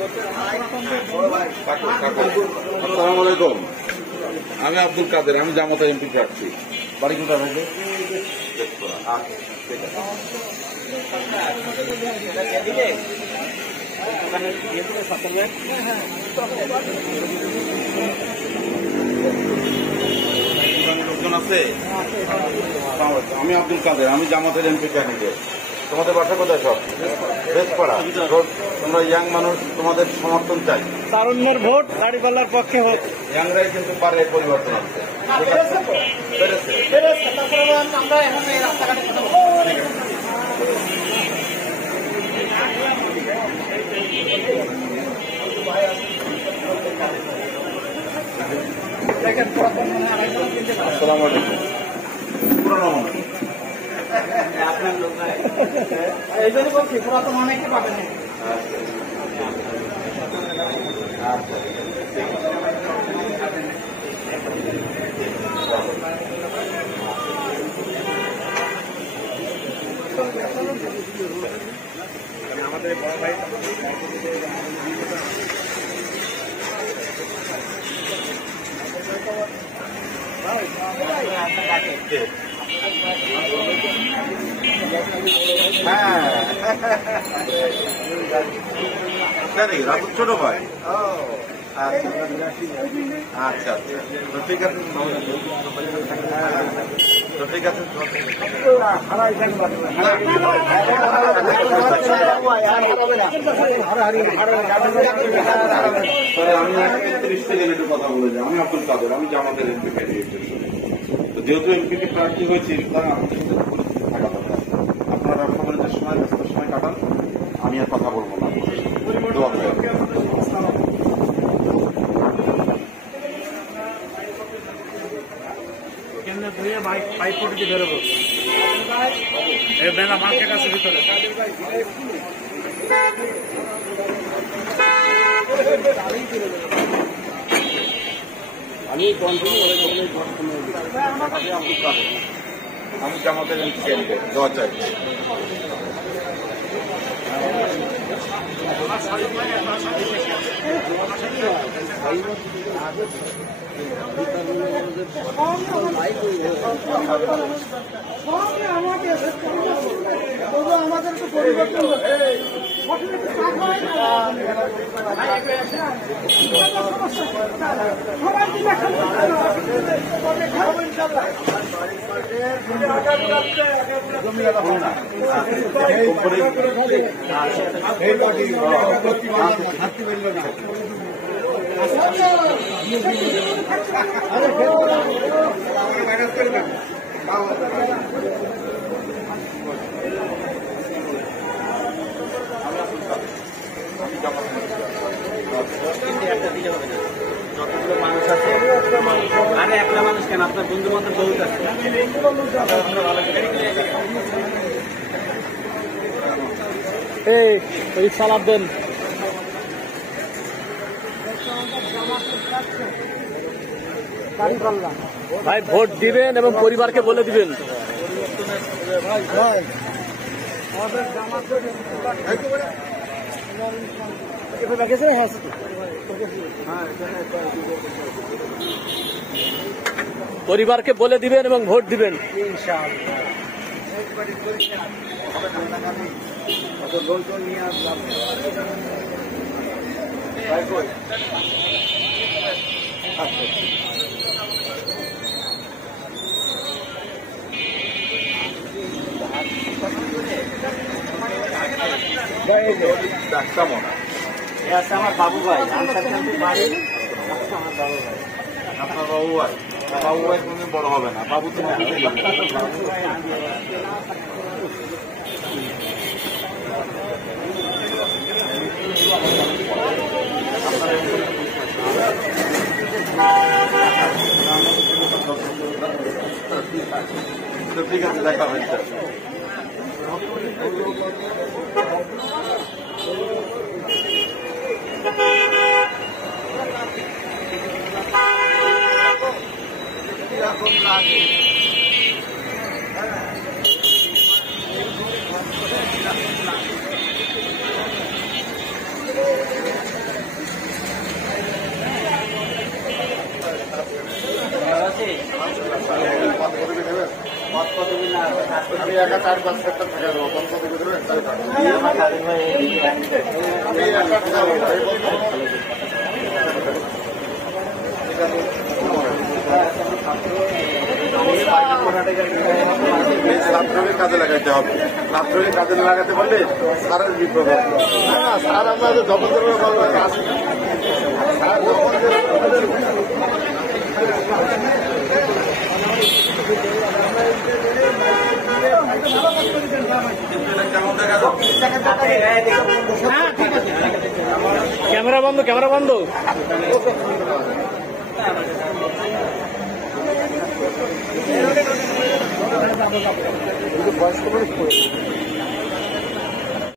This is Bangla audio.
আসসালামু আলাইকুম। আমি আব্দুল কাদের, আমি জামাতা এমপি প্রার্থী। বাড়ি কোথায় ভাই? লোকজন আছে। আমি আব্দুল কাদের, আমি জামাতের এমপি ক্যান্ডিডেট। তোমাদের বাসা কোথায়? সব বেশপাড়া। তোমরা ইয়াং মানুষ, তোমাদের সমর্থন চাই। তারুণ্যের ভোট দাঁড়িপাল্লার পক্ষে হোক। ইয়াংরাই কিন্তু পারে পরিবর্তন আনতে। আসসালামু আলাইকুম। পুরোনো মনে আপনার লোক এই জন্য বলছি পুরাতন অনেকে পাবেন। আমাদের বড় ভাই রাজুর ছোট ভাই। আচ্ছা আচ্ছা, ঠিক আছে তো ঠিক আছে। আমি ৩০ সেকেন্ড একটু কথা বলে যাই। আমি আব্দুল কাদের, আমি জামাতের এমপি ক্যান্ডিডেট। যেহেতু এমপিকে প্রার্থী হয়েছি, আমাদের সাথে থাকা দরকার। আপনারা সবার সময় ব্যস্ত সময় কাটান, আমি আর কথা বলবো না। পাইপ ফুটে বেরোবো মেলা মার্কেট আছে ভিতরে। আমি জামাতের এমপি ক্যান্ডিডেট, দোয়া চাই। আমাদের তো পরিবর্তন যতগুলো মানুষ আছে, আরে একটা মানুষ কেন, আপনার বন্ধু বান্ধব বহুত আছে। এই সালাদ দেন। ভাই ভোট দিবেন এবং পরিবারকে বলে দিবেন। পরিবারকে বলে দিবেন এবং ভোট দিবেন। আমার বাবু ভাই, আমার বাড়ি আমার বাবু ভাই। আপনার বাবু ভাই? বাবু ভাই কোনদিন বড় হবে না, বাবু তো ঠিক আছে, দেখা হয়েছে। লাগে পথ কতদিন না আমি একা 4-5 সেক্টর থেকে দেবো, 5 থেকে দেবো, একটাই থাকবে। আমি একা থাকবো, এই বছর ছাত্রকে কাজে লাগাইতে হবে। ছাত্রকে কাজে লাগাতে পারলে স্যারের বিপদ হবে। না না, স্যার আমরা যখন ধরবো কাজ স্যার যখন ক্যামেরা বন্ধ, ক্যামেরা বন্ধ। বয়স্ক মানুষ